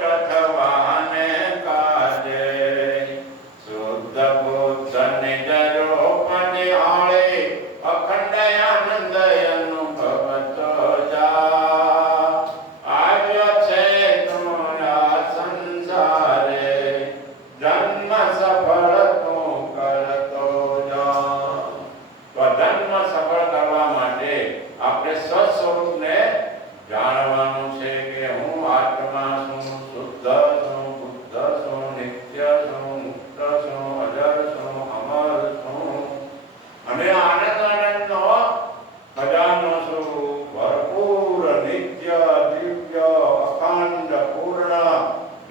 God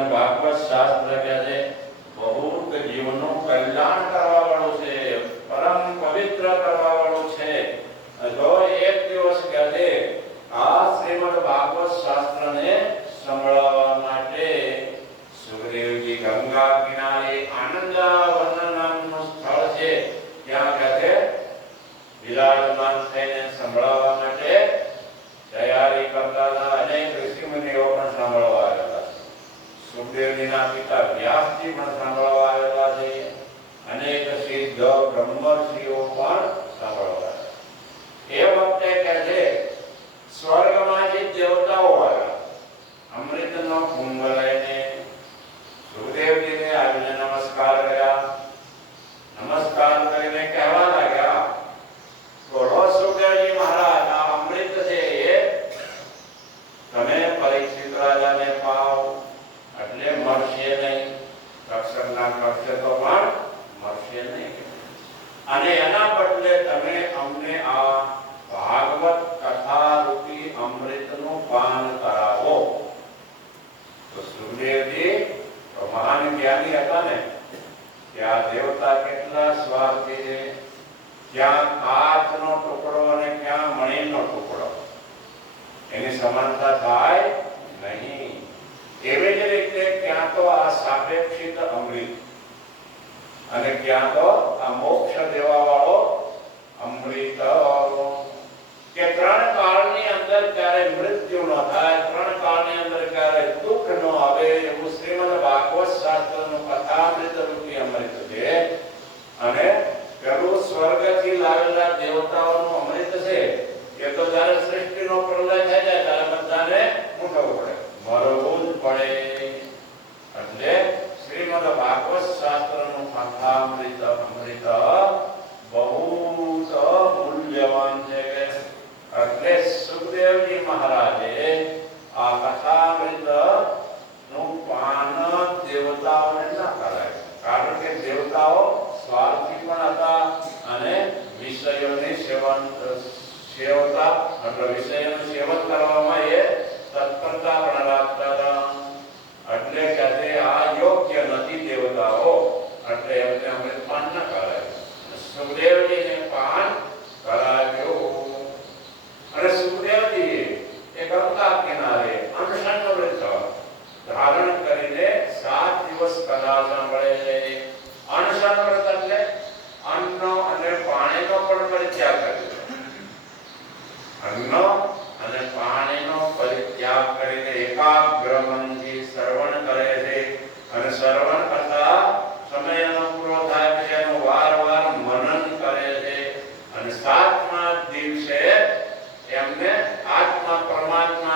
ભગવાન ભાગવત શાસ્ત્ર કહે છે બહુ જીવનું કલ્યાણ કરવા વ્યાસજી પણ સાંભળવા આવેલા છે. અનેક સિદ્ધ બ્રહ્મર્ષિઓ પણ સાંભળવા ને કે આ દેવતા કેટલા સ્વાર્થી છે ક્યાં કાચનો ટુકડો અને ક્યાં મણીનો ટુકડો એની સમાનતા થાય નહીં એવી જ રીતે ક્યાં તો આ સાપેક્ષિત અમૃત અને ક્યાં તો આ મોક્ષ દેવા વાળો અમૃત ภะ ધનનો અને પાણીનો પરિત્યાગ કરીને એકાગ્ર મનથી શ્રવણ કરે છે. અને શ્રવણ કરતા સમયનો પૂરો થાય છે એનું વારવાર મનન કરે છે. અને સાતમા દિવસે એમને આત્મા પરમાત્મા